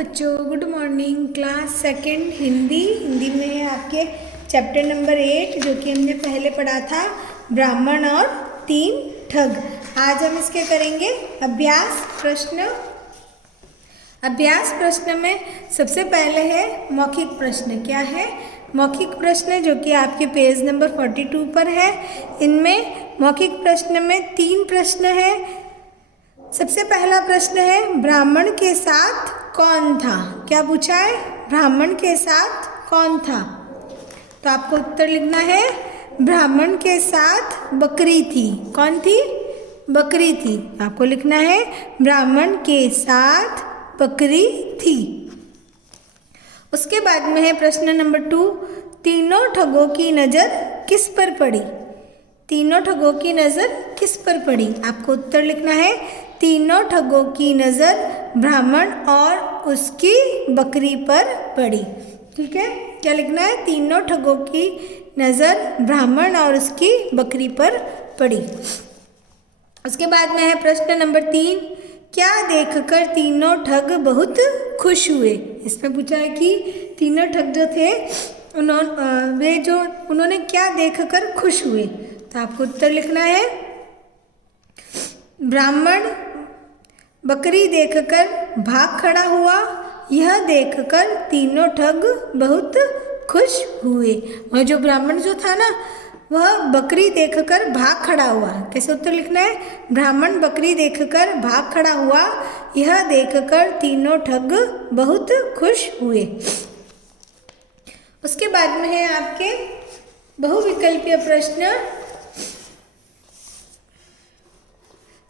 बच्चों, good morning. Class second Hindi में है आपके चैप्टर नंबर 8 जो कि हमने पहले पढ़ा था, ब्राह्मण और 3 ठग। आज हम इसके करेंगे अभ्यास प्रश्न। अभ्यास प्रश्न में सबसे पहले है मौखिक प्रश्न। क्या है? मौखिक प्रश्न जो कि आपके पेज नंबर 42 पर है। इनमें मौखिक प्रश्न में 3 प्रश्न है। सबसे पहला प्रश्न है, ब्राह्मण के साथ कौन था? क्या पूछा है? ब्राह्मण के साथ कौन था? तो आपको उत्तर लिखना है, ब्राह्मण के साथ बकरी थी। कौन थी? बकरी थी। आपको लिखना है, ब्राह्मण के साथ बकरी थी। उसके बाद में है प्रश्न नंबर 2, तीनों ठगों की नज़र किस पर पड़ी? तीनों ठगों की नज़र किस पर पड़ी? आपको उत्तर लिखना है, तीनों ठगों की नज़र ब्राह्मण और उसकी बकरी पर पड़ी। ठीक है, क्या लिखना है? तीनों ठगों की नज़र ब्राह्मण और उसकी बकरी पर पड़ी। उसके बाद में है प्रश्न नंबर 3, क्या देखकर तीनों ठग बहुत खुश हुए? इसमें पूछा है कि तीनों ठग जो थे उन्होंने क्या देखकर खुश हुए? तो आपको उत्तर लिखना है, ब्राह्मण बकरी देखकर भाग खड़ा हुआ। यह देखकर तीनों ठग बहुत खुश हुए। और जो ब्राह्मण जो था ना, वह बकरी देखकर भाग खड़ा हुआ। कैसे उत्तर लिखना है? ब्राह्मण बकरी देखकर भाग खड़ा हुआ। यह देखकर तीनों ठग बहुत खुश हुए। उसके बाद में है आपके बहुविकल्पीय प्रश्न।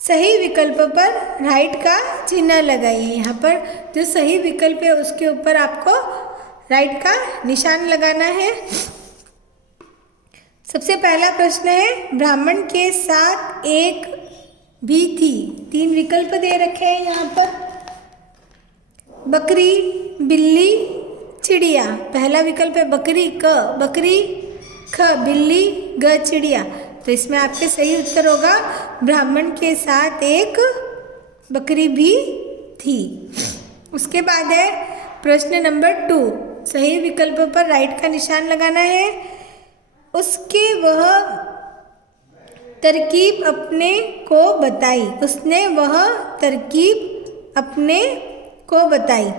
सही विकल्प पर राइट का चिन्ह लगाइए। यहाँ पर जो सही विकल्प है उसके ऊपर आपको राइट का निशान लगाना है। सबसे पहला प्रश्न है, ब्राह्मण के साथ एक भी थी। 3 विकल्प दे रखे हैं यहाँ पर, बकरी, बिल्ली, चिड़िया। पहला विकल्प है बकरी क, बकरी ख, बिल्ली ग, चिड़िया। तो इसमें आपके सही उत्तर होगा, ब्राह्मण के साथ एक बकरी भी थी। उसके बाद है प्रश्न नंबर 2, सही विकल्प पर राइट का निशान लगाना है। उसके वह तरकीब अपने को बताई। उसने वह तरकीब अपने को बताई।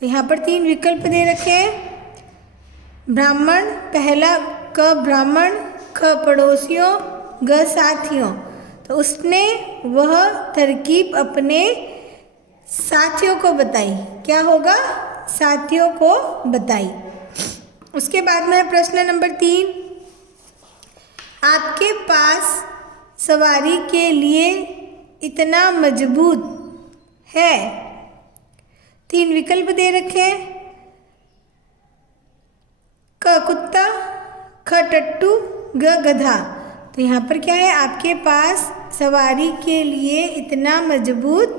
तो यहाँ पर 3 विकल्प दे रखे हैं, ब्राह्मण, पहला क ब्राह्मण, ख पड़ोसियों, ग साथियों। तो उसने वह तरकीब अपने साथियों को बताई। क्या होगा? साथियों को बताई। उसके बाद में है प्रश्न नंबर 3, आपके पास सवारी के लिए इतना मजबूत है। 3 विकल्प दे रखे हैं, क कुत्ता, ख टट्टू, ग गधा। तो यहाँ पर क्या है? आपके पास सवारी के लिए इतना मजबूत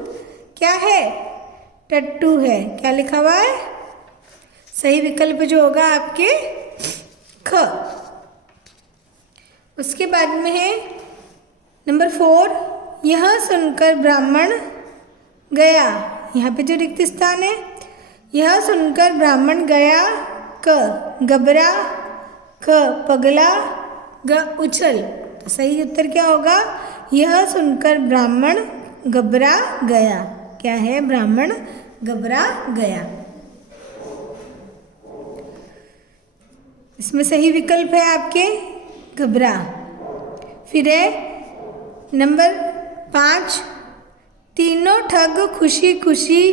क्या है? टट्टू है। क्या लिखा हुआ है? सही विकल्प जो होगा आपके ख। उसके बाद में है नंबर 4, यह सुनकर ब्राह्मण गया। यहाँ पे जो रिक्त स्थान है, यह सुनकर ब्राह्मण गया। क घबरा, ख पगला, ग उछल। तो सही उत्तर क्या होगा? यह सुनकर ब्राह्मण घबरा गया। क्या है? ब्राह्मण घबरा गया। इसमें सही विकल्प है आपके घबरा। फिर है नंबर 5, तीनों ठग खुशी खुशी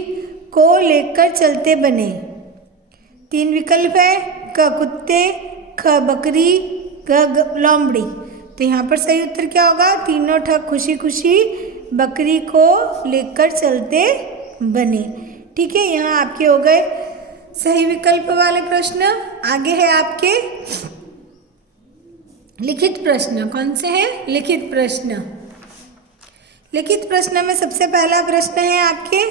को लेकर चलते बने। 3 विकल्प है, क कुत्ते, ख बकरी, ग लोमड़ी। तो यहाँ पर सही उत्तर क्या होगा? तीनों ठग खुशी खुशी बकरी को लेकर चलते बने। ठीक है, यहाँ आपके हो गए सही विकल्प वाले प्रश्न। आगे है आपके लिखित प्रश्न। कौन से हैं? लिखित प्रश्न। लिखित प्रश्न में सबसे पहला प्रश्न है आपके,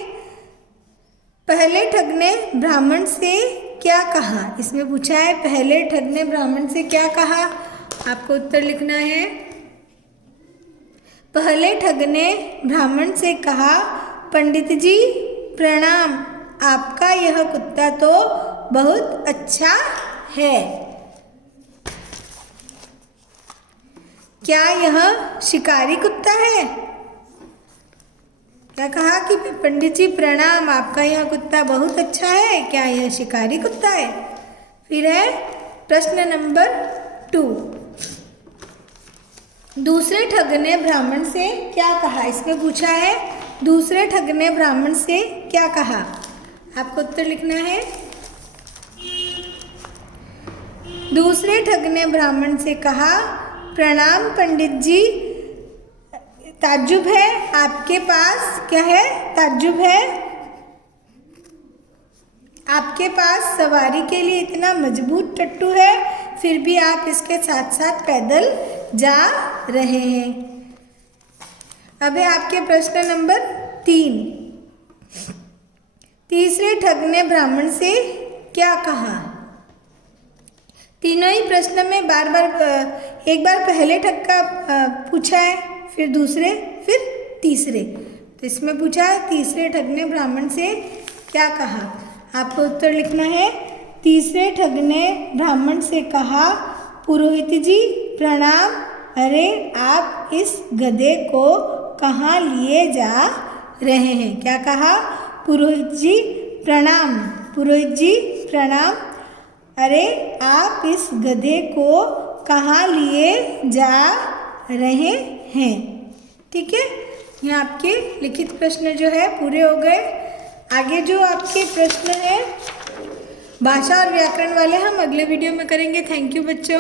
पहले ठग ने ब्राह्मण से क्या कहा? इसमें पूछा है, पहले ठग ने ब्राह्मण से क्या कहा? आपको उत्तर लिखना है, पहले ठग ने ब्राह्मण से कहा, पंडित जी प्रणाम, आपका यह कुत्ता तो बहुत अच्छा है। क्या यह शिकारी कुत्ता है? क्या कहा कि पंडित जी प्रणाम, आपका यह कुत्ता बहुत अच्छा है, क्या यह शिकारी कुत्ता है? फिर है प्रश्न नंबर 2। दूसरे ठग ने ब्राह्मण से क्या कहा? इसमें पूछा है दूसरे ठग ने ब्राह्मण से क्या कहा? आपको उत्तर लिखना है। दूसरे ठग ने ब्राह्मण से कहा, प्रणाम पंडित जी, ताज्जुब है आपके पास, क्या है? ताज्जुब है आपके पास सवारी के लिए इतना मजबूत टट्टू है, फिर भी आप इसके साथ साथ पैदल जा रहे हैं। अब है आपके प्रश्न नंबर 3। तीसरे ठग ने ब्राह्मण से क्या कहा? तीनों ही प्रश्न में बार बार एक बार पहले ठग का पूछा है, फिर दूसरे, फिर तीसरे। तो इसमें पूछा है तीसरे ठग ने ब्राह्मण से क्या कहा? आपको उत्तर लिखना है। तीसरे ठग ने ब्राह्मण से कहा, पुरोहित जी प्रणाम, अरे आप इस गधे को कहाँ लिए जा रहे हैं? क्या कहा? पुरोहित जी प्रणाम, पुरोहित जी प्रणाम, अरे आप इस गधे को कहाँ लिए जा रहे हैं? ठीक है, यहाँ आपके लिखित प्रश्न जो है पूरे हो गए। आगे जो आपके प्रश्न है भाषा और व्याकरण वाले हम अगले वीडियो में करेंगे। थैंक यू बच्चों।